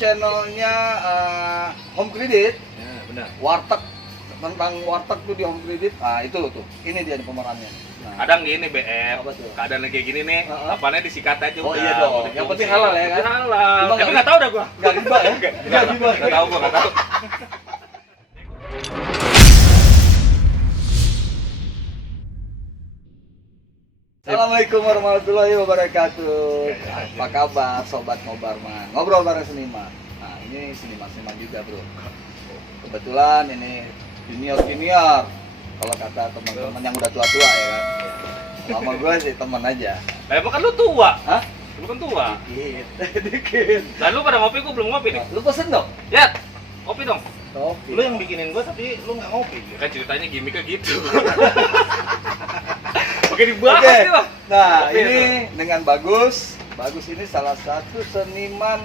channelnya Home Credit. Ya, benar. Warteg, tentang warteg tuh di Home Credit. Ah, itu tuh. Ini dia nih pemerannya. Nah, Kadang gini BM, Apa tuh? keadaan kayak gini nih, Heeh. apanya disikat aja Oh, udah. iya dong. udah Yang fungsi. penting halal ya kan? Halal. Cuma Tapi nggak tahu dah gua. nggak riba ya? Nggak riba. Nggak tahu gua, nggak tahu. Assalamualaikum warahmatullahi wabarakatuh. Apa kabar sobat ngobarman? Ngobrol bareng seniman. Nah, ini seniman-seniman juga, Bro. Kebetulan ini junior. Kalau kata teman-teman yang udah tua-tua ya kan. Sama gue sih teman aja. Lah emang kan lu tua. Hah? Lu kan tua. Dikit. Dan lu pada ngopi, gua belum ngopi nih. Lu pesen dong? Ya, ngopi dong. Kopi. Lu yang bikinin gua tapi lu nggak ngopi. Kan ceritanya gimmicknya gitu. Oke dibahas Oke. nih, Bang. Nah, Kopi ini itu. dengan Bagus. Bagus ini salah satu seniman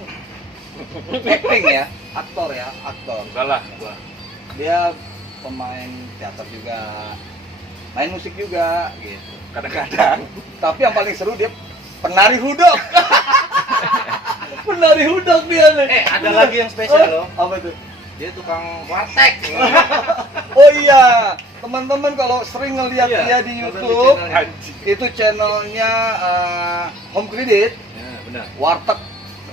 acting ya, aktor. Enggak lah, gua. Dia pemain teater juga, main musik juga gitu kadang-kadang. Tapi yang paling seru dia penari hudok. Penari hudok dia nih. Ada lagi yang spesial loh. Apa tuh? Dia tukang warteg. Oh iya, teman-teman kalau sering ngeliat Iya, dia di nonton di YouTube, channelnya. Anjing. itu channelnya Home Credit. Ya, benar. Warteg,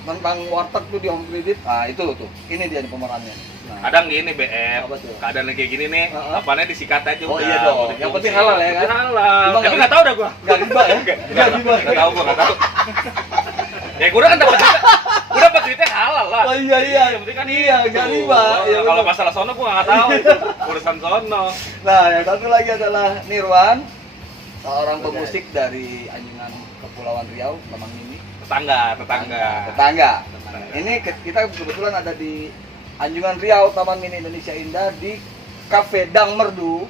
tentang warteg tuh di Home Credit. Ah, itu tuh. Ini dia nih pemerannya. Nah, Kadang gini BM, Apa tuh? keadaan kayak gini nih, Heeh. apanya disikat aja Oh, udah. iya dong. udah Yang fungsi. penting halal ya kan? Halal. Cuma Tapi nggak- nggak tahu dah gua. nggak riba ya? Nggak riba. Nggak tahu gua, nggak tahu. Ya gua kan dapat duitnya halal lah. Oh iya. Yang penting kan Iya, itu. nggak riba. Iya, Kalau betul. masalah sono gua nggak tahu itu. Urusan sono. Nah, yang satu lagi adalah Nirwan, seorang pemusik dari Anjungan Kepulauan Riau, Mamang Mini. Tetangga. Ini kita kebetulan ada di Anjungan Riau, Taman Mini Indonesia Indah di Cafe Dang Merdu,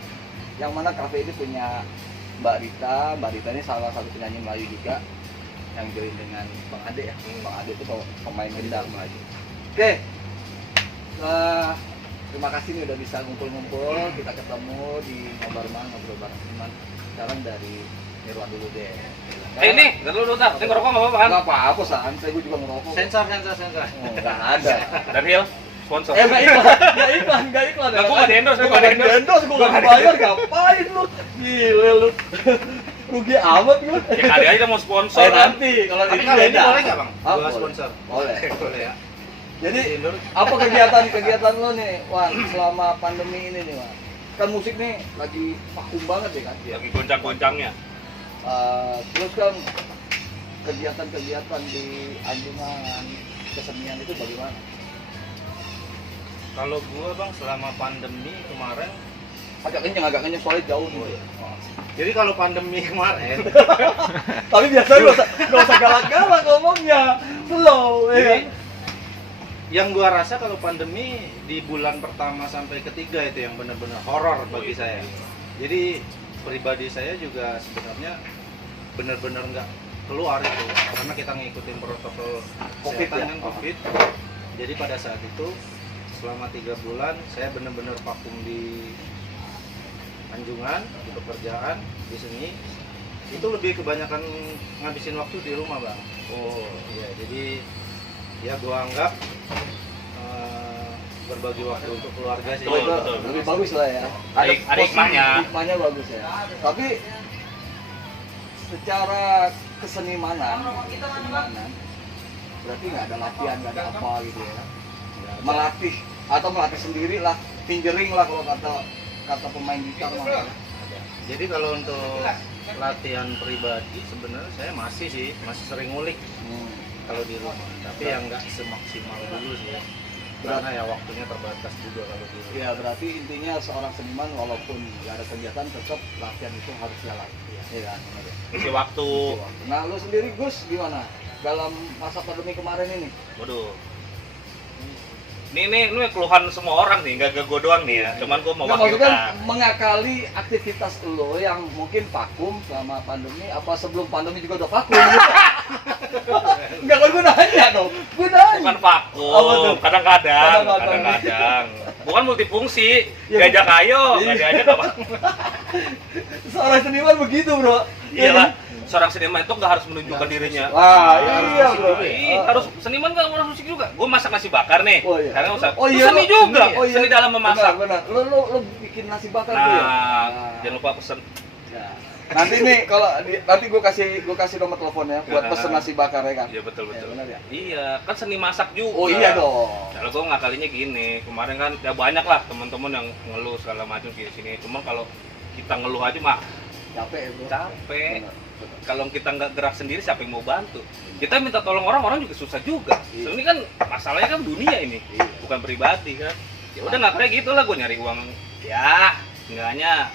yang mana cafe ini punya Mbak Rita. Mbak Rita ini salah satu penyanyi Melayu juga, yang join dengan Bang Ade ya. Bang Ade itu pemain gendang Melayu. Oke, terima kasih nih udah bisa ngumpul-ngumpul. Kita ketemu di Ngobarman, ngobrol bareng teman. Sekarang dari Nirwan dulu deh. Ini, dulu tar. Ini ngerokok nggak apa-apa kan? Nggak apa-apa, santai. Gue juga ngerokok. Sensor. Oh, nggak ada. Dan Hill, sponsor. Nggak iklan. Nah, gua nggak di-endorse, Gua nggak di-endorse, gua nggak dibayar, ngapain lu? Gile lu. Rugi amat lu. Ya kali aja mau sponsor kan. Nanti kalau Tapi ini kalau ini beda. boleh nggak bang? Ah, Gua boleh. sponsor. Boleh. Boleh ya. Jadi Tidur. apa kegiatan lu nih, Wan, selama pandemi ini nih, Wan? Kan musik nih lagi vakum banget ya kan? Lagi goncang-goncangnya. Terus kan kegiatan-kegiatan di Anjungan kesenian itu bagaimana? Kalau gua bang selama pandemi kemarin, Agak kenceng soalnya jauh nih. Oh, iya. jadi kalau pandemi kemarin, Tapi biasanya nggak usah galak-galak ngomongnya, slow ya. jadi kan? yang gua rasa kalau pandemi di bulan pertama sampai ketiga itu yang benar-benar horor bagi saya. Jadi pribadi saya juga sebenarnya benar-benar nggak keluar itu karena kita ngikutin protokol Covid kesehatan ya? kan COVID. Jadi pada saat itu selama 3 bulan saya benar-benar vakum di Anjungan, di pekerjaan, di seni. Itu lebih kebanyakan ngabisin waktu di rumah bang. Oh, Ya jadi ya gua anggap berbagi waktu untuk keluarga sih. Betul, itu betul. lebih bagus lah ya. Ada hikmahnya. Hikmahnya bagus ya. Tapi secara kesenimanan, berarti nggak ada latihan, nggak ada apa gitu ya. Melatih atau melatih sendiri lah, fingering lah kalau kata pemain gitar mah. Jadi kalau untuk latihan pribadi sebenarnya saya masih sering ngulik kalau di rumah. Tapi yang nggak semaksimal dulu sih. Karena ya waktunya terbatas juga kalau di rumah. Ya berarti intinya seorang seniman walaupun nggak ada kegiatan tetap latihan itu harus jalan. Iya kan? Benar ya? Isi waktu. Nah lu sendiri Gus gimana dalam masa pandemi kemarin ini? Waduh. Ini keluhan semua orang nih, nggak gue doang nih ya. Cuman gue mau Nggak, maksudnya wakilkan. mengakali aktivitas lo yang mungkin vakum selama pandemi, apa sebelum pandemi juga udah vakum? Enggak, kan gue nanya dong. Gue nanya. Bukan Apa tuh? vakum, kadang-kadang. Kadang-kadang. Bukan multifungsi, Ya, diajak ayo, nggak iya. diajak apa. Seorang seniman begitu bro. Iyalah. seorang seniman itu nggak harus menunjukkan dirinya. Wah, iya bro. Harus seniman nggak harus musik juga. Gue masak nasi bakar nih. Oh iya. Karena Oh iya, seni juga. Oh iya. Seni dalam memasak. Benar. Lo bikin nasi bakar tuh ya. Nah, jangan lupa pesen. Ya. Nanti nih nanti gue kasih nomor teleponnya buat pesen nasi bakar ya kan. Iya betul. Ya, benar ya. Iya, kan seni masak juga. Oh iya dong. Kalau gue ngakalinya gini, kemarin kan ya banyak lah teman-teman yang ngeluh segala macam di sini. Cuman kalau kita ngeluh aja mah Capek ya bro. capek. Benar. Kalau kita nggak gerak sendiri siapa yang mau bantu? Kita minta tolong orang juga susah juga. Iya. Ini kan masalahnya kan dunia ini, Iya. bukan pribadi kan. Ya udah nggak kayak gitu lah, gue nyari uang. Ya, enggaknya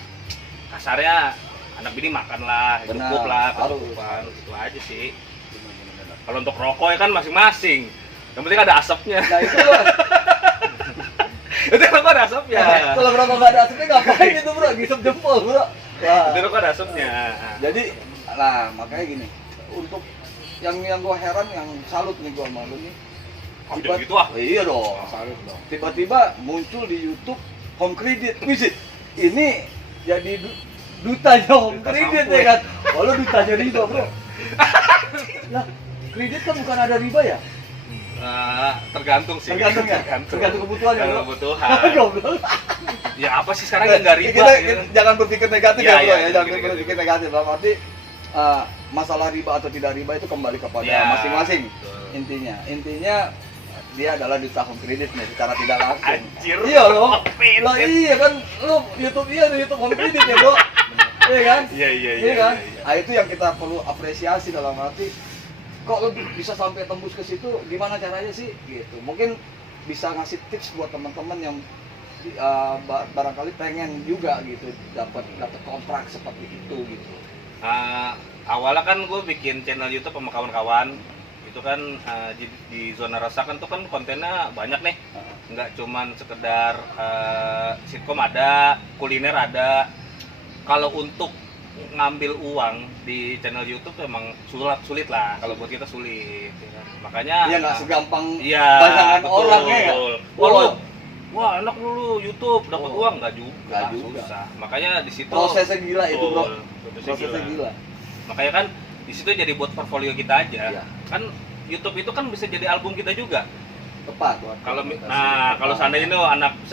kasarnya anak bini makan lah, Benar, cukup lah, harus. kecukupan, itu aja sih. Benar. Kalau untuk rokok ya kan masing-masing. Yang penting ada asapnya. Nah itu loh. Itu rokok ada asapnya. Kalau ngerokok nggak ada asapnya ngapain gitu bro? Gisep jempol bro. Wah. Itu rokok ada asapnya. Jadi, nah makanya gini. Untuk yang gue heran, yang salut nih gue sama lu nih. Ada gitu ah. Iya dong, salut dong. Tiba-tiba muncul di YouTube home credit. Wisit, ini jadi dutanya home Duta credit sampo. ya kan? Oh lu dutanya riba bro. Lah, kredit kan bukan ada riba ya? Tergantung sih. Tergantung ya? Tergantung kebutuhan ya bro? Kebutuhan. Goblok. Ya apa sih sekarang yang nggak riba? Kita gitu. jangan berpikir negatif Iya, ya bro iya, ya, jangan berpikir berpikir negatif. Dalam arti masalah riba atau tidak riba itu kembali kepada Iya, masing-masing. betul. Intinya dia adalah duta home credit nih secara tidak langsung. Anjir. Iya loh. Apin. Lah iya kan lu YouTube YouTube home credit ya bro. Iya kan? Iya. Kan? Nah, itu yang kita perlu apresiasi dalam arti kok lu bisa sampai tembus ke situ, gimana caranya sih gitu. Mungkin bisa ngasih tips buat teman-teman yang barangkali pengen juga gitu dapat kontrak seperti itu gitu. Awalnya kan gue bikin channel YouTube sama kawan-kawan itu kan di zona rasakan tuh kan kontennya banyak nih, nggak cuman sekedar sitkom ada, kuliner ada. Kalau untuk ngambil uang di channel YouTube emang sulit lah, kalau buat kita sulit ya kan? Makanya Iya nggak segampang iya, bayangan betul. orang ya kan? Wah enak lu YouTube dapat Oh. uang nggak juga, Nggak juga. susah. Makanya di situ Prosesnya gila itu bro. Betul, Prosesnya gila. Makanya kan di situ jadi buat portfolio kita aja. Iya. Kan YouTube itu kan bisa jadi album kita juga. Tepat buat Kalau komunikasi. kalau seandainya tuh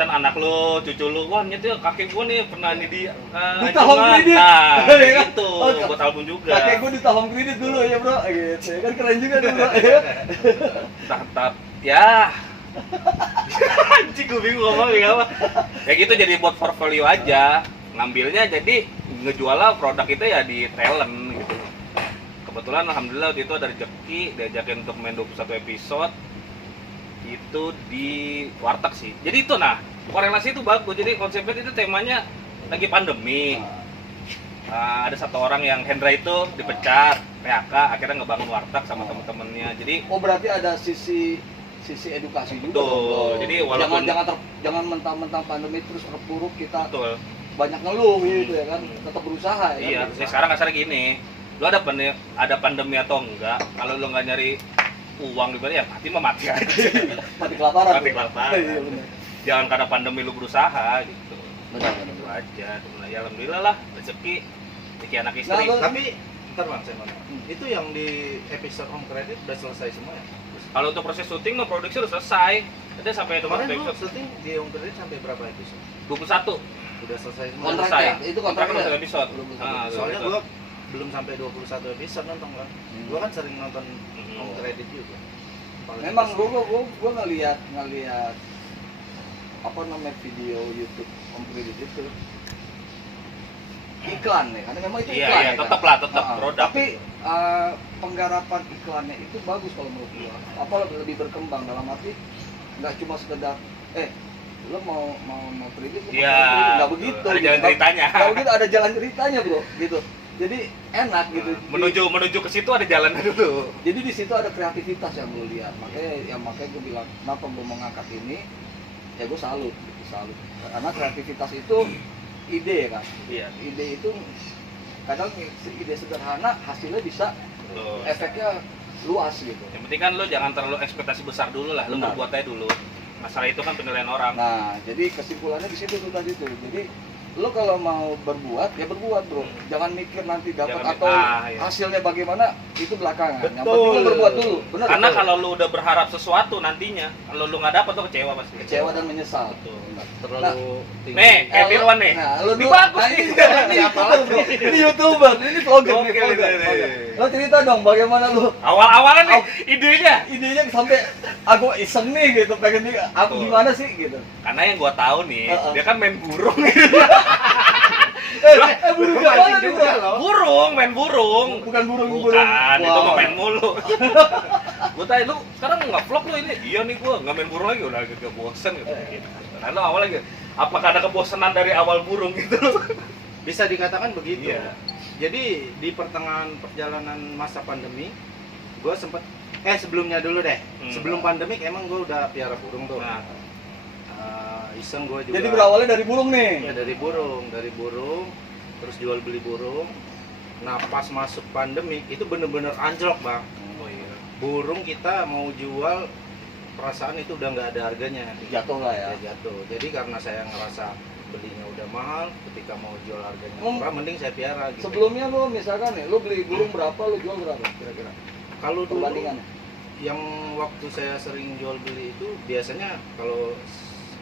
anak lu, cucu lu, wah nyet kakek gua nih pernah ini di Duta home credit. Nah, Iya kan? gitu Oh, buat album juga. kakek gue duta home credit dulu ya bro, gitu. Kan keren juga tuh bro. Ya. Tahap ya. Anjing gue bingung ngomongnya apa. Ya gitu jadi buat portfolio aja. Ngambilnya jadi ngejual produk kita ya di talent gitu. Kebetulan alhamdulillah waktu itu ada rezeki diajakin untuk main 21 episode itu di warteg sih. Jadi itu nah, korelasi itu bagus. Jadi konsepnya itu temanya lagi pandemi. Ada satu orang yang Hendra itu dipecat, PHK, akhirnya ngebangun warteg sama temen-temennya. Jadi Oh berarti ada sisi edukasi juga. Betul. dong, bro. Jadi walaupun- jangan mentang-mentang pandemi terus terpuruk kita betul. banyak ngeluh gitu ya kan, tetap berusaha ya. Iya, kan? nih sekarang kasarnya gini. Lu ada pandemi atau enggak? Kalau lu nggak nyari uang di ya mati mah mati aja. Mati kelaparan. Mati bro. kelaparan. Iya benar. Jangan karena pandemi lu berusaha gitu. Benar. Itu aja. Ya alhamdulillah lah rezeki anak istri. Nah, lu- Tapi ntar bang saya mau nanya. Itu yang di episode home credit udah selesai semua ya? Kalau untuk proses syuting mah produksi udah selesai. Ada sampai nomor Kemarin lu episode syuting di home credit sampai berapa episode? 21. Udah selesai semua. Kontraknya, selesai. itu kontraknya. Kontraknya episode. Belum Ah, Soalnya episode. gua belum sampai 21 episode nonton kan. Gua kan sering nonton home credit juga. Apalagi Memang pas- gua ngelihat apa namanya video YouTube home credit itu iklan ya, karena memang itu Iya, iklan iya, ya, tetap kan? lah, tetap Ah, produk. Tapi penggarapan iklannya itu bagus kalau menurut gua. Apa lebih berkembang dalam arti nggak cuma sekedar lo mau kredit lo Iya, nggak betul. begitu Ada gitu. jalan ceritanya. Nggak begitu, ada jalan ceritanya bro gitu, jadi enak gitu. Menuju ke situ ada jalan dulu. Jadi di situ ada kreativitas yang gue lihat, makanya gue bilang kenapa gue mau ngangkat ini, ya gue salut karena kreativitas itu ide ya kan, Iya. ide itu kadang ide sederhana hasilnya bisa Betul. efeknya luas gitu. Yang penting kan lo jangan terlalu ekspektasi besar dulu lah, lo Benar. berbuat aja dulu. Masalah itu kan penilaian orang. Nah jadi kesimpulannya di situ tuh tadi tuh, jadi lo kalau mau berbuat ya berbuat bro, jangan mikir nanti dapat Jangan atau iya. hasilnya bagaimana, itu belakangan. Yang Betul. penting lo berbuat dulu, bener. Karena betul. kalau lu udah berharap sesuatu nantinya, kalau lu nggak dapet tuh kecewa pasti. Kecewa dan menyesal. Betul. Terlalu tinggi. Nih, kayak Firwan nih. Nah, lo Ini dulu, bagus nah, nih. ini YouTuber, bro. Ini YouTuber, ini vlogger nih, Oke, vlogger. ini. Vlogger. Lo cerita dong bagaimana lo Awal-awalnya nih idenya. idenya sampai aku iseng nih gitu, pengen nih, aku Betul. gimana sih gitu. Karena yang gua tahu nih, Heeh. dia kan main burung. Burung gimana nih bro? Burung, main burung. Bukan burung, Bukan, itu Wow. mah main mulu. Gua tanya lu sekarang nggak vlog lu ini? Iya nih gua nggak main burung lagi, udah agak bosen gitu. Lalu awal lagi, apakah ada kebosanan dari awal burung gitu? Bisa dikatakan begitu. Iya. Jadi di pertengahan perjalanan masa pandemi, gue sempet sebelumnya dulu deh. Sebelum pandemik emang gue udah piara burung tuh. Nah. Iseng gue juga. Jadi berawalnya dari burung nih. Ya, dari burung, terus jual beli burung. Nah pas masuk pandemi itu bener-bener anjlok bang. Oh iya. Burung kita mau jual, perasaan itu udah nggak ada harganya. Jatuh lah ya. Jatuh. Jadi karena saya ngerasa belinya udah mahal, ketika mau jual harganya Hmm. murah, mending saya piara gitu. Sebelumnya lo misalkan nih, lo beli burung berapa, lo jual berapa kira-kira? Kalau dulu Perbandingannya. yang waktu saya sering jual beli itu biasanya kalau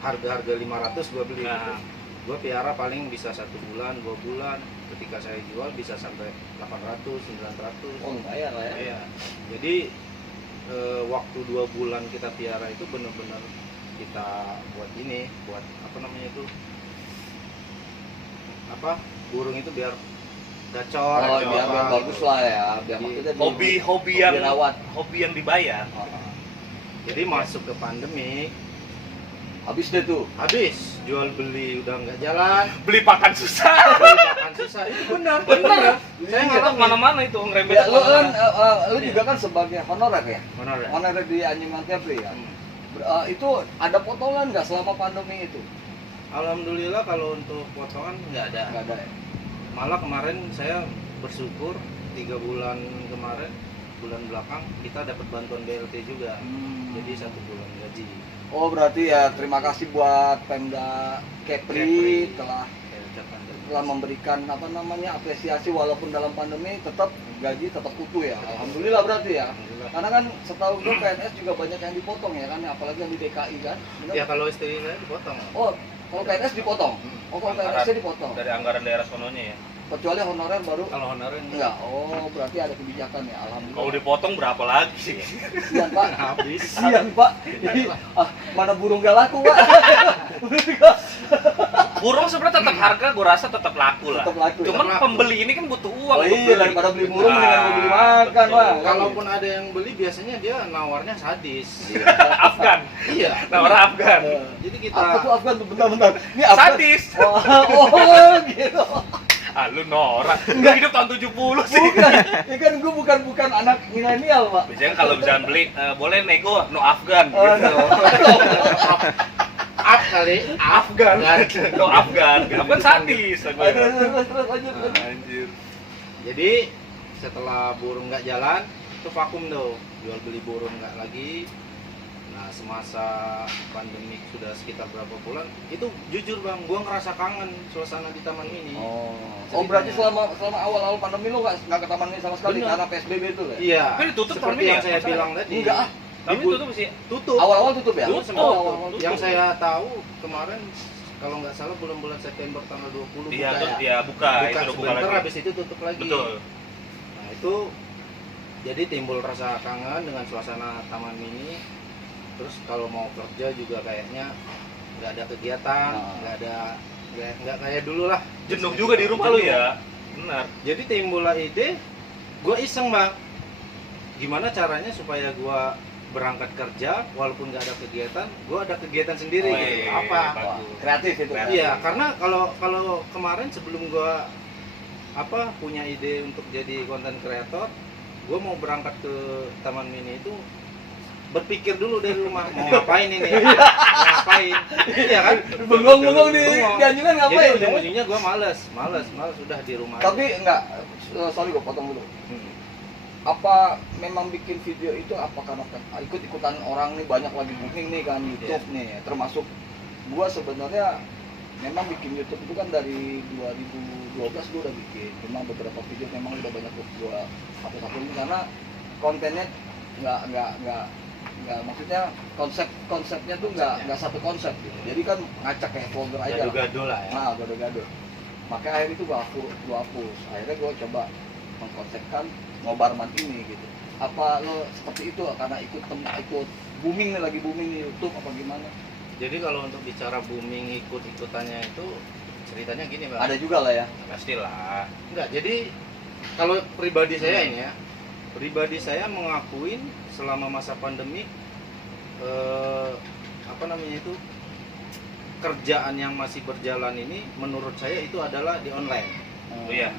harga-harga 500 gua beli Nah. gitu. Gua piara paling bisa 1 bulan, 2 bulan. Ketika saya jual bisa sampai 800, 900. Oh lumayan lah ya. Iya. Jadi waktu 2 bulan kita piara itu benar-benar kita buat ini, buat apa namanya itu? Apa? Burung itu biar gacor. Oh gacor, biar apa, bagus lah ya, biar Jadi, maksudnya Hobi yang rawat. hobi yang dibayar. Jadi masuk ke pandemi, Habis deh tuh. habis jual beli udah nggak jalan, Beli pakan susah. makan susah. Itu benar. Bener. Saya Kita ngalamin. mana-mana itu ngerembet. Ya, lo kan, kemana-mana. lo juga kan sebagai honorer ya, Benar ya? honorer di Anjing Tepri ya. Hmm. Itu ada potongan nggak selama pandemi itu? Alhamdulillah kalau untuk potongan nggak ada. Nggak ada ya. Malah kemarin saya bersyukur 3 bulan kemarin, bulan belakang kita dapat bantuan BLT juga. Jadi 1 bulan gaji. Oh berarti ya terima kasih buat Pemda Kepri telah Saya ucapkan terima telah kasih. memberikan apa namanya apresiasi walaupun dalam pandemi tetap gaji tetap utuh ya. Alhamdulillah berarti ya. Alhamdulillah. Karena kan setahu gue PNS juga banyak yang dipotong ya kan, apalagi yang di DKI kan. Bener? Ya kalau istri saya dipotong. Oh kalau PNS dipotong. Oh kalau PNS nya dipotong. Dari anggaran daerah sononya ya. Kecuali honorer baru Kalau honorer enggak. Oh berarti ada kebijakan ya. Kalau Alhamdulillah. dipotong berapa lagi sih? Sian Pak. habis. Sian Pak. Jadi mana burung gak laku Pak. Burung sebenarnya tetap harga, gue rasa tetap laku lah. Tetap laku ya? Cuman Tetap laku. pembeli ini kan butuh uang. Oh untuk iya beli. daripada beli burung mendingan Ah, mau beli makan betul. Pak. Kalaupun ada yang beli biasanya dia nawarnya sadis. Afgan. Iya. Nawar Afgan. Jadi kita Apa tuh Afgan tuh bentar-bentar. Ini Afgan. Sadis. Oh gitu. Ah lu norak. Lu hidup tahun 70 sih. Bukan. Ya kan gue bukan anak milenial Pak. Biasanya kalau misalnya beli boleh nego no Afgan Oh, gitu. no. up kali, Afgan. No Afgan. Afgan sadis. Aduh, terus lanjut. Anjir. Jadi setelah burung nggak jalan, itu vakum tuh, jual beli burung nggak lagi. Nah semasa pandemi sudah sekitar berapa bulan, itu jujur bang, gua ngerasa kangen suasana di Taman Mini. Oh berarti selama awal-awal pandemi lo nggak ke taman ini sama sekali Bener. karena PSBB itu ya? Iya. Tapi ditutup Taman seperti Mini yang ya? saya Masa bilang tadi. Enggak ah. Tapi Di bu- tutup sih. tutup. Awal-awal tutup ya? Tutup. Oh, awal-awal tutup. Yang saya tahu kemarin kalau nggak salah bulan-bulan September tanggal 20 Iya, buka terus ya. dia buka, itu Buka udah buka sebentar lagi. habis itu tutup lagi. Betul. Nah itu jadi timbul rasa kangen dengan suasana Taman Mini. Terus kalau mau kerja juga kayaknya nggak ada kegiatan, nggak kayak dulu lah. Jenuh juga di rumah lu ya. Benar. Jadi timbullah ide, gue iseng bang, gimana caranya supaya gue berangkat kerja walaupun nggak ada kegiatan, gue ada kegiatan sendiri Oh, gitu. iya, Apa? bagus. Kreatif itu. Kreatif. Iya, karena kalau kemarin sebelum gue punya ide untuk jadi konten kreator, gue mau berangkat ke Taman Mini itu berpikir dulu dari rumah mau ngapain ini, mau ngapain, iya kan? Bengong-bengong di Bengong. Anjungan ngapain? Jadi ujung-ujungnya gue males udah di rumah. Tapi enggak, sorry gue potong dulu. Apa memang bikin video itu apa karena ikut-ikutan orang nih banyak lagi booming nih kan YouTube nih, termasuk gua sebenarnya memang bikin YouTube itu kan dari 2012 gue udah bikin. Memang beberapa video memang udah banyak gue hapus-hapusin karena kontennya nggak maksudnya konsepnya tuh nggak satu konsep gitu. Jadi kan ngacak kayak vlogger aja lah. Gado-gado lah ya. Nah, gado-gado. Makanya akhirnya itu gua hapus. Akhirnya gua coba mengkonsepkan Ngobarman ini gitu. Apa lo seperti itu karena ikut booming nih, lagi booming di YouTube apa gimana? Jadi kalau untuk bicara booming ikut-ikutannya itu ceritanya gini, Bang. Ada juga lah ya. Pastilah. Enggak, jadi kalau pribadi saya ini ya, pribadi saya mengakuin selama masa pandemi apa namanya itu, kerjaan yang masih berjalan ini menurut saya itu adalah di online. Iya.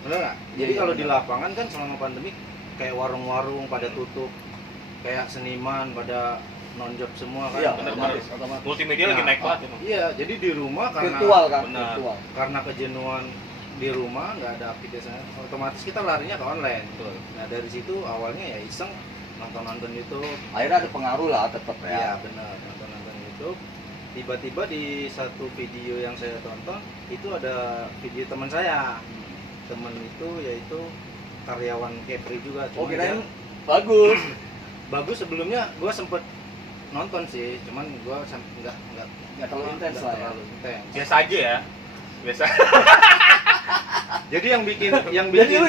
Benar nggak? Jadi kalau di lapangan kan selama pandemi kayak warung-warung pada tutup, kayak seniman pada non-job semua kan. Iya, benar-benar. otomatis. Multimedia lagi naik banget emang. Iya, jadi di rumah karena Virtual kan, benar. virtual. karena kejenuhan di rumah nggak ada aktivitas, otomatis kita larinya ke online. Betul. Nah dari situ awalnya ya iseng nonton YouTube. Akhirnya ada pengaruh lah tetap Iya ya. benar, nonton YouTube. Tiba-tiba di satu video yang saya tonton itu ada video teman saya. Teman itu yaitu karyawan Kepri juga. Oh, Cuma kirain dia bagus. bagus. Sebelumnya gue sempet nonton sih, cuman gue Nggak terlalu intens lah ya. terlalu intens. Biasa aja ya. Biasa. Jadi yang bikin Jadi lu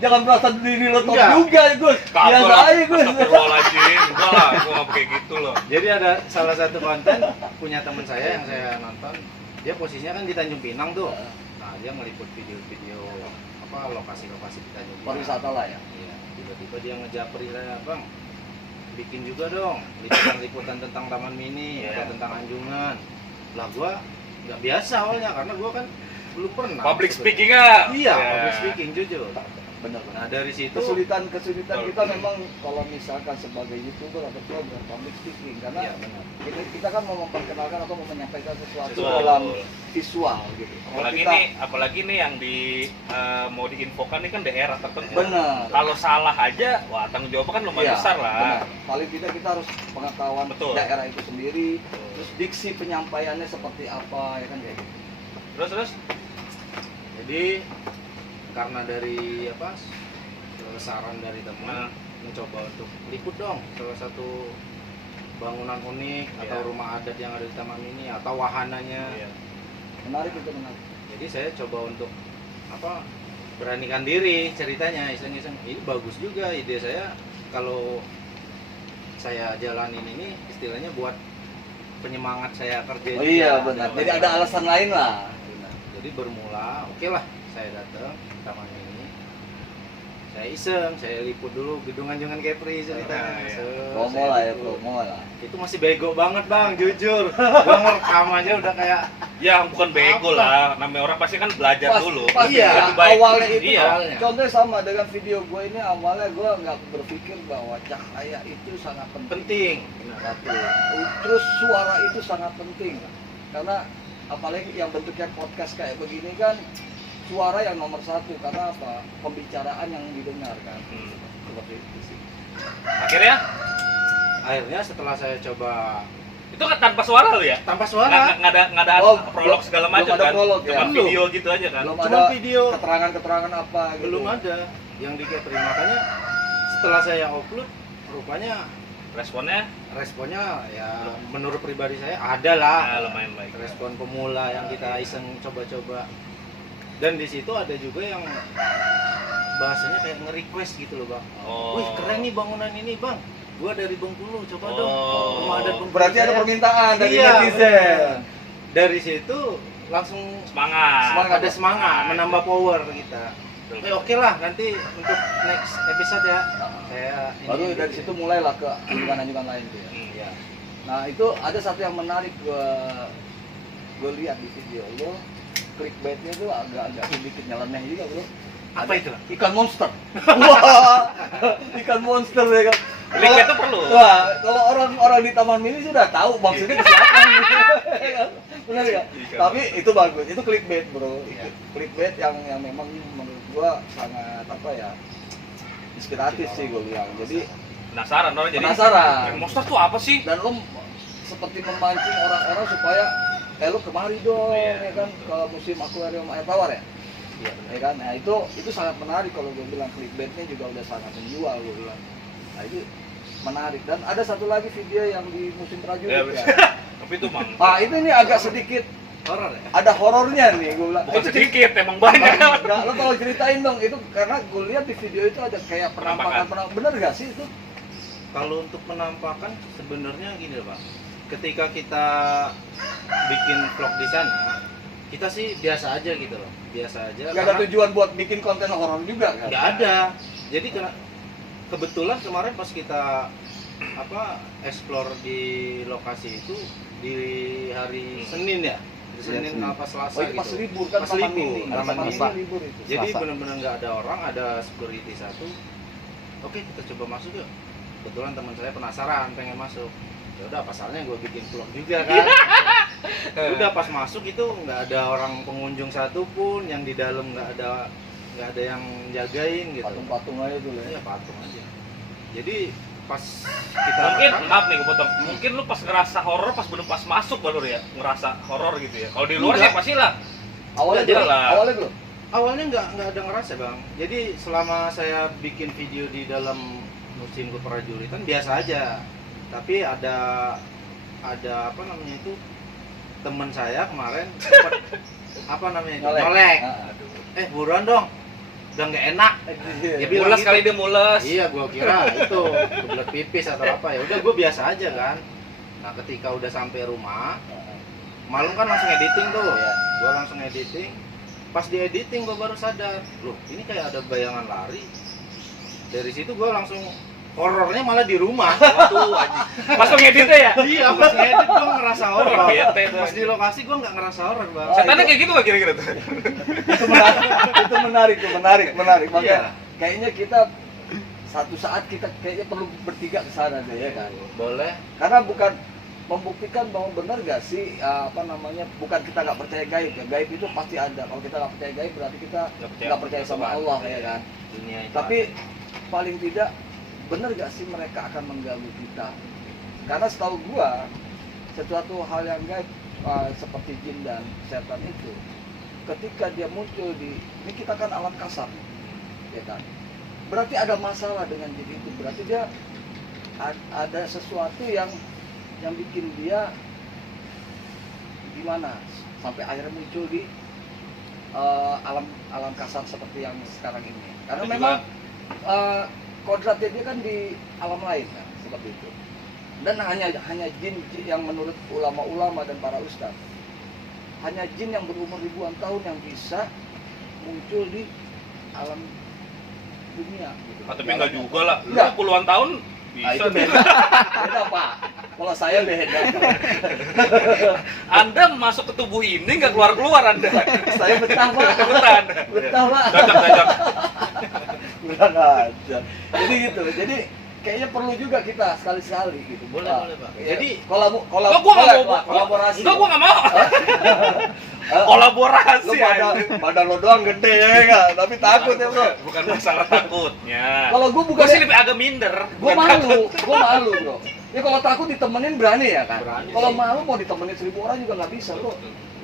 jangan merasa diri lo top Enggak. juga, Gus. Biasa aja, Gus. Astagfirullahaladzim. Enggak lah, gua nggak kayak gitu loh. Jadi ada salah satu konten punya teman saya yang saya nonton, dia posisinya kan di Tanjung Pinang tuh. Nah, dia ngeliput video-video apa lokasi-lokasi di Tanjung Pinang. Pariwisata lah ya. Iya, tiba-tiba dia ngejapri saya, "Bang, bikin juga dong liputan-liputan tentang Taman Mini Iya. atau tentang Anjungan." Lah gua nggak biasa awalnya karena gua kan belum pernah. Public sebetulnya. speaking-nya. Iya, Ya. public speaking jujur. Benar. Nah, dari situ Kesulitan Betul. kita memang kalau misalkan sebagai YouTuber atau vlogger public speaking iya karena benar. kita kan mau memperkenalkan atau mau menyampaikan sesuatu Betul. dalam visual gitu. Kalau Apalagi nih yang mau diinfokan ini kan daerah tertentu. benar. Kalau salah aja, wah tanggung jawab kan lumayan Iya, besar lah. benar. Paling kita harus pengetahuan Betul. daerah itu sendiri, Betul. terus diksi penyampaiannya seperti apa ya kan kayak gitu. Terus Jadi karena dari apa saran dari teman mencoba untuk liput dong salah satu bangunan unik atau Iya. rumah adat yang ada di Taman Mini atau wahananya. Iya. Menarik itu menarik. Jadi saya coba untuk apa beranikan diri ceritanya iseng-iseng. Ini bagus juga ide saya kalau saya jalanin ini istilahnya buat penyemangat saya kerja. Oh juga. iya benar. Jadi ada alasan lain lah. Jadi bermula, oke lah saya datang ke Taman Mini. Saya iseng, saya liput dulu gedung Anjungan Kepri ceritanya. iya. Promo lah ya, promo lah. Itu masih bego banget bang, jujur. Gua ngerekam aja udah kayak ya bukan bego lah, namanya orang pasti kan belajar dulu. Pas Iya, Lebih baik. awalnya itu Iya. awalnya. contohnya sama dengan video gue ini, awalnya gue nggak berpikir bahwa cahaya itu sangat penting. penting. Satu. Terus suara itu sangat penting karena apalagi yang bentuknya podcast kayak begini kan suara yang nomor satu karena apa, pembicaraan yang didengarkan seperti itu sih. Akhirnya Akhirnya setelah saya coba itu kan tanpa suara lo ya? tanpa suara, Nggak ada Oh, prolog segala macam belum ada kan? prolog, ya? Cuma Belum. video gitu aja kan? Belum cuma ada video keterangan apa gitu. belum ada yang di Kepri. Makanya setelah saya upload, rupanya responnya ya menurut pribadi saya ada lah. Lumayan baik. Respon pemula yang kita iseng coba-coba. Dan di situ ada juga yang bahasanya kayak nge-request gitu loh bang. Oh. Wih keren nih bangunan ini bang. Gua dari Bengkulu, coba Oh. dong. Rumah adat Bengkulu Berarti ada saya. permintaan dari Iya, netizen. Dari situ langsung Semangat. ada semangat, menambah power kita. Oke lah nanti untuk next episode ya. Saya Baru ini- dari situ mulailah ke anjuran-anjuran lain tuh ya. Iya. Nah itu ada satu yang menarik gue lihat di video lo, clickbaitnya tuh agak sedikit nyeleneh juga bro. Apa itu? Ikan monster. Wah, ikan monster ya kan. Clickbait itu perlu. Wah, kalau orang di Taman Mini sudah tahu maksudnya ke siapa gitu. Ya kan? Benar ya? Ikan Tapi itu bagus, itu clickbait bro. Iya. Clickbait yang memang menurut gua sangat apa ya, inspiratif sih gue bilang. Jadi Penasaran orang jadi. penasaran. Yang monster tuh apa sih? Dan lo seperti memancing orang-orang supaya lu kemari dong, Iya. ya kan, kalau musim akuarium air tawar ya, Iya. ya kan, nah itu sangat menarik kalau gue bilang clickbaitnya juga udah sangat menjual gue bilang, nah itu menarik. Dan ada satu lagi video yang di musim prajurit Ya, ya, tapi itu mang itu ini agak sedikit Horor ya? ada horornya nih gue bilang. bukan Itu sedikit, emang banyak. Enggak, lo tolong ceritain dong itu, karena gue lihat di video itu ada kayak penampakan, bener gak sih itu? Kalau untuk penampakan sebenarnya gini loh Pak. Ketika kita bikin vlog di sana, kita sih biasa aja gitu loh. Biasa aja. Gak ada tujuan buat bikin konten horor juga kan? Nggak ada. Jadi kebetulan kemarin pas kita explore di lokasi itu di hari Senin ya. Di Senin Senin. apa Selasa Oh itu gitu. pas libur kan, Pas Taman libur, Mini. Taman Taman Mini. Mini libur itu. Jadi Selasa. benar-benar nggak ada orang, ada security satu. Oke, kita coba masuk yuk. Kebetulan teman saya penasaran, pengen masuk. Ya udah, pasalnya gue bikin vlog juga kan. Udah pas masuk itu nggak ada orang pengunjung satu pun, yang di dalam nggak ada yang jagain gitu. Patung-patung aja tuh ya. Iya, patung aja. Jadi pas kita Mungkin rekam, maaf nih gue potong. Mungkin lu pas ngerasa horor pas masuk baru ya ngerasa horor gitu ya. Kalau di luar Enggak. sih pastilah. Awalnya Enggak jadi, lah. awalnya belum. awalnya nggak ada ngerasa bang. Jadi selama saya bikin video di dalam musim keprajuritan biasa aja. Tapi ada apa namanya itu, teman saya kemarin sempat apa namanya itu, nyolek. Ah. Buruan dong, udah nggak enak. Iya. Ya bilang Mules gitu. kali dia mules. Iya, gua kira itu kebelet pipis atau apa, ya udah gua biasa aja kan. Nah ketika udah sampai rumah, malam kan langsung editing tuh. Iya. Gua langsung editing. Pas di editing gua baru sadar, loh ini kayak ada bayangan lari. Dari situ gua langsung horornya malah di rumah. Waduh anjing. Pas lu ngeditnya ya? Iya, pas ngedit gua ngerasa horor. Bete tuh, Pas di lokasi gua nggak ngerasa horor bang. Setannya kayak gitu gak kira-kira tuh? Itu menarik tuh, menarik. Makanya Iya. kayaknya kita satu saat kita kayaknya perlu bertiga ke sana deh ya kan. Boleh. Karena bukan membuktikan bahwa benar gak sih bukan kita nggak percaya gaib ya, gaib itu pasti ada. Kalau kita nggak percaya gaib berarti kita nggak percaya sama Allah ya kan. Dunia itu Tapi paling tidak benar gak sih mereka akan mengganggu kita? Karena setahu gua sesuatu hal yang gaib seperti jin dan setan itu, ketika dia muncul ini kita kan alam kasar ya kan, berarti ada masalah dengan jin itu, berarti dia ada sesuatu yang bikin dia gimana sampai akhirnya muncul di alam kasar seperti yang sekarang ini. Karena Itu memang kodratnya dia kan di alam lain kan, seperti itu. Dan hanya jin yang menurut ulama-ulama dan para ustadz, hanya jin yang berumur ribuan tahun yang bisa muncul di alam dunia gitu. Tapi enggak juga lah. Lu Enggak. puluhan tahun Nah, bisa. itu beda. Beda Pak. Kalau saya beda. Anda masuk ke tubuh ini nggak keluar Anda. Saya betah Pak. Betah Anda. Betah Pak. Cocok. Kurang ajar. Jadi gitu. Jadi kayaknya perlu juga kita sekali-sekali gitu. Boleh, Pak. boleh, Pak. Iya. Jadi Enggak, gua nggak mau. kolaborasi. Enggak, gua nggak mau. Kolaborasi Lu aja. badan lo doang gede ya enggak, tapi takut ya, Bro. Bukan masalah takutnya. Kalau gua bukan Gua sih lebih agak minder. gua malu, Bro. Ya kalau takut ditemenin berani ya kan. Berani Kalau sih. malu mau ditemenin 1000 orang juga nggak bisa, Bro.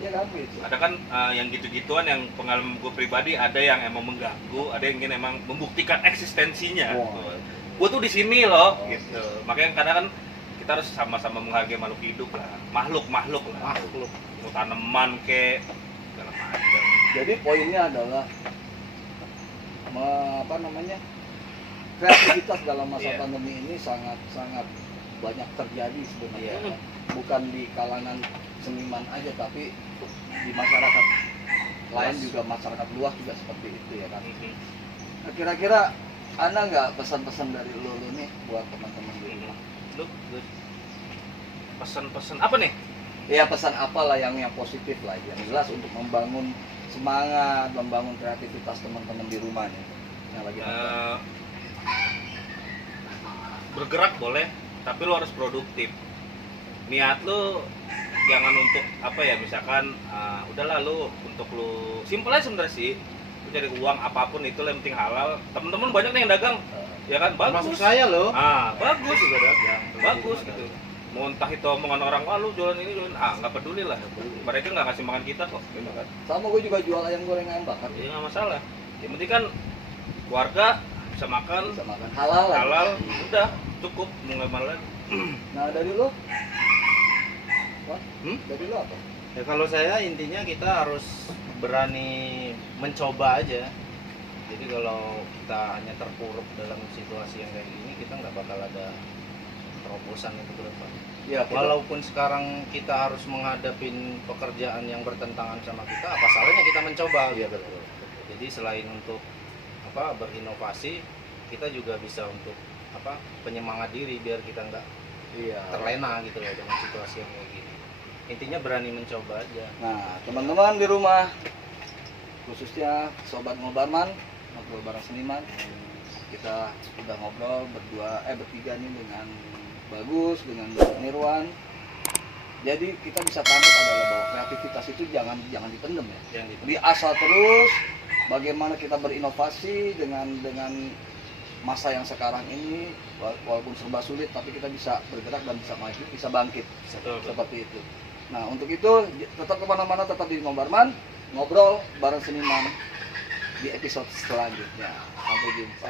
Iya kan gitu. Ada kan yang gitu-gituan yang pengalaman gue pribadi, ada yang emang mengganggu, ada yang ingin emang membuktikan eksistensinya. Wow. Gue tuh di sini loh, Oh. gitu. Makanya kadang kan kita harus sama-sama menghargai makhluk hidup lah, makhluk lah. makhluk. Mau tanaman ke segala macam. Jadi poinnya adalah kreativitas dalam masa Iya. pandemi ini sangat banyak terjadi sebenarnya. Iya. Bukan di kalangan seniman aja, tapi di masyarakat lain juga, masyarakat luas juga seperti itu ya kan. Nah, kira-kira Anda nggak pesan-pesan dari lo nih buat teman-teman di rumah? Lu pesan-pesan apa nih? Ya pesan apalah yang positif lah, yang jelas untuk membangun semangat, membangun kreativitas teman-teman di rumah nih yang lagi nonton. Bergerak boleh, tapi lo harus produktif. Niat lo jangan untuk apa ya, misalkan udahlah lo untuk lo simpel aja sebenarnya sih. Lo cari uang apapun itu yang penting halal. Temen-temen banyak nih yang dagang, ya kan, bagus. Termasuk saya loh. Bagus juga dagang, bagus gitu. mau entah itu omongan orang, ah lu jualan ini jualan, nggak peduli lah, mereka nggak kasih makan kita kok, gitu kan. Sama gue juga jual ayam goreng ayam bakar. Jadi nggak masalah, yang penting kan keluarga bisa makan, Bisa makan halal lagi. halal, udah cukup, mau nggak malah. Nah dari lo? Wah, Hmm? dari lo apa? Ya kalau saya intinya kita harus berani mencoba aja. Jadi kalau kita hanya terpuruk dalam situasi yang kayak gini, kita nggak bakal ada terobosan untuk ke depan. Ya, Walaupun sekarang kita harus menghadapin pekerjaan yang bertentangan sama kita, apa salahnya kita mencoba? Iya betul. Jadi selain untuk berinovasi, kita juga bisa untuk penyemangat diri biar kita nggak Iya. terlena gitu ya dengan situasi yang kayak gini. Intinya berani mencoba aja. Nah, teman-teman di rumah, khususnya sobat ngobarman, ngobrol bareng seniman, kita udah ngobrol bertiga nih dengan Bagus, dengan Nirwan. Jadi kita bisa tangkap adalah bahwa kreativitas itu jangan dipendem ya. Yang gitu. Diasah terus. Bagaimana kita berinovasi dengan masa yang sekarang ini, walaupun serba sulit, tapi kita bisa bergerak dan bisa maju, bisa bangkit. Betul. Seperti itu. Nah, untuk itu tetap kemana-mana, tetap di Ngobarman, ngobrol bareng seniman di episode selanjutnya. Sampai jumpa.